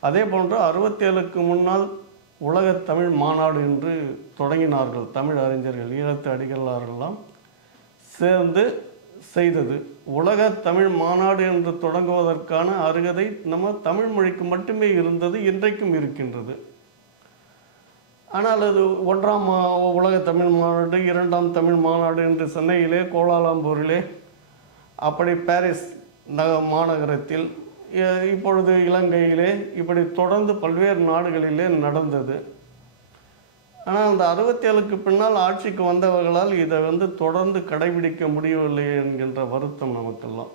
அதே போன்று அறுபத்தேழுக்கு முன்னால் உலக தமிழ் மாநாடு என்று தொடங்கினார்கள். தமிழ் அறிஞர்கள் ஈழத்து அடிகளாரெல்லாம் சேர்ந்து செய்தது. உலக தமிழ் மாநாடு என்று தொடங்குவதற்கான அருகதை நம்ம தமிழ் மொழிக்கு மட்டுமே இருந்தது இன்றைக்கும் இருக்கின்றது. ஆனால் அது ஒன்றாம் உலக தமிழ் மாநாடு இரண்டாம் தமிழ் மாநாடு என்று சென்னையிலே கோலாலம்பூரிலே அப்படி பாரிஸ் நக மாநகரத்தில் இப்பொழுது இலங்கையிலே இப்படி தொடர்ந்து பல்வேறு நாடுகளிலே நடந்தது. ஆனால் அந்த அறுபத்தேழுக்கு பின்னால் ஆட்சிக்கு வந்தவர்களால் இதை வந்து தொடர்ந்து கடைபிடிக்க முடியவில்லை என்கின்ற வருத்தம் நமக்கெல்லாம்.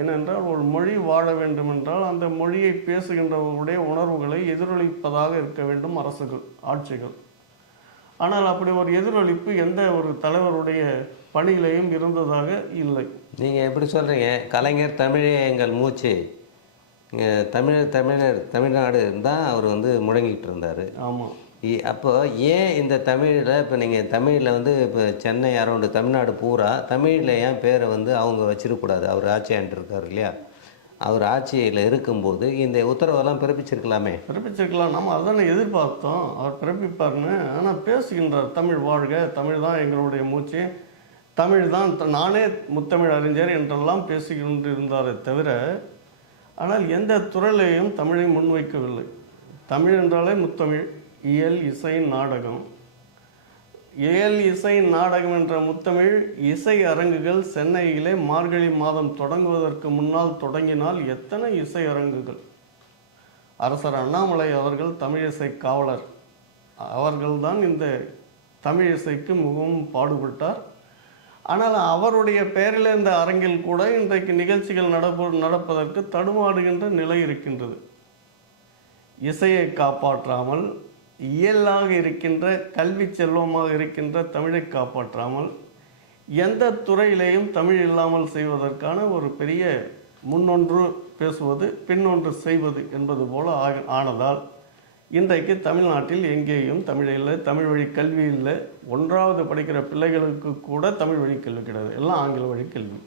ஏனென்றால் ஒரு மொழி வாழ வேண்டுமென்றால் அந்த மொழியை பேசுகின்றவர்களுடைய உணர்வுகளை எதிரொலிப்பதாக இருக்க வேண்டும் அரசுகள் ஆட்சிகள். ஆனால் அப்படி ஒரு எதிரொலிப்பு எந்த ஒரு தலைவருடைய பணியிலையும் இருந்ததாக இல்லை. நீங்கள் எப்படி சொல்கிறீங்க கலைஞர் தமிழே எங்கள் மூச்சு. தமிழர் தமிழர் தமிழ்நாடு தான் அவர் வந்து முழங்கிட்டு இருந்தார். ஆமாம் அப்போ ஏன் இந்த தமிழில் இப்போ நீங்கள் தமிழில் வந்து இப்போ சென்னை அரௌண்டு தமிழ்நாடு பூரா தமிழில் ஏன் பேரை வந்து அவங்க வச்சிருக்கக்கூடாது அவர் ஆட்சியாண்டு இருக்கார் இல்லையா? அவர் ஆட்சியில் இருக்கும்போது இந்த உத்தரவெல்லாம் பிறப்பிச்சிருக்கலாமே? பிறப்பிச்சிருக்கலாம். நம்ம அதானே எதிர்பார்த்தோம். அவர் பிறப்பிப்பார்னு ஆனால் பேசுகின்றார். தமிழ் வாழ்க. தமிழ் தான் எங்களுடைய மூச்சு. தமிழ் தான் நானே முத்தமிழ் அறிஞர் என்றெல்லாம் பேசிக்கொண்டிருந்தாரே தவிர ஆனால் எந்த துறையிலையும் தமிழை முன்வைக்கவில்லை. தமிழ் என்றாலே முத்தமிழ் இயல் இசை நாடகம். இயல் இசை நாடகம் என்ற முத்தமிழ் இசை அரங்குகள் சென்னையிலே மார்கழி மாதம் தொடங்குவதற்கு முன்னால் தொடங்கினால் எத்தனை இசை அரங்குகள்? அரசர் அண்ணாமலை அவர்கள் தமிழிசை காவலர். அவர்கள்தான் இந்த தமிழிசைக்கு மிகவும் பாடுபட்டார். ஆனால் அவருடைய பெயரில் இந்த அரங்கில் கூட இன்றைக்கு நிகழ்ச்சிகள் நடப்பு நடப்பதற்கு தடுமாறுகின்ற நிலை இருக்கின்றது. இசையை காப்பாற்றாமல் இயலாக இருக்கின்ற கல்வி செல்வமாக இருக்கின்ற தமிழை காப்பாற்றாமல் எந்த துறையிலேயும் தமிழ் இல்லாமல் செய்வதற்கான ஒரு பெரிய முன்னொன்று பேசுவது பின்னொன்று செய்வது என்பது போல ஆக- ஆனதால் இன்றைக்கு தமிழ்நாட்டில் எங்கேயும் தமிழ் இல்லை தமிழ் வழி கல்வி இல்லை. ஒன்றாவது படிக்கிற பிள்ளைகளுக்கு கூட தமிழ் வழி கல்வி கிடையாது. எல்லாம் ஆங்கில வழி கல்வி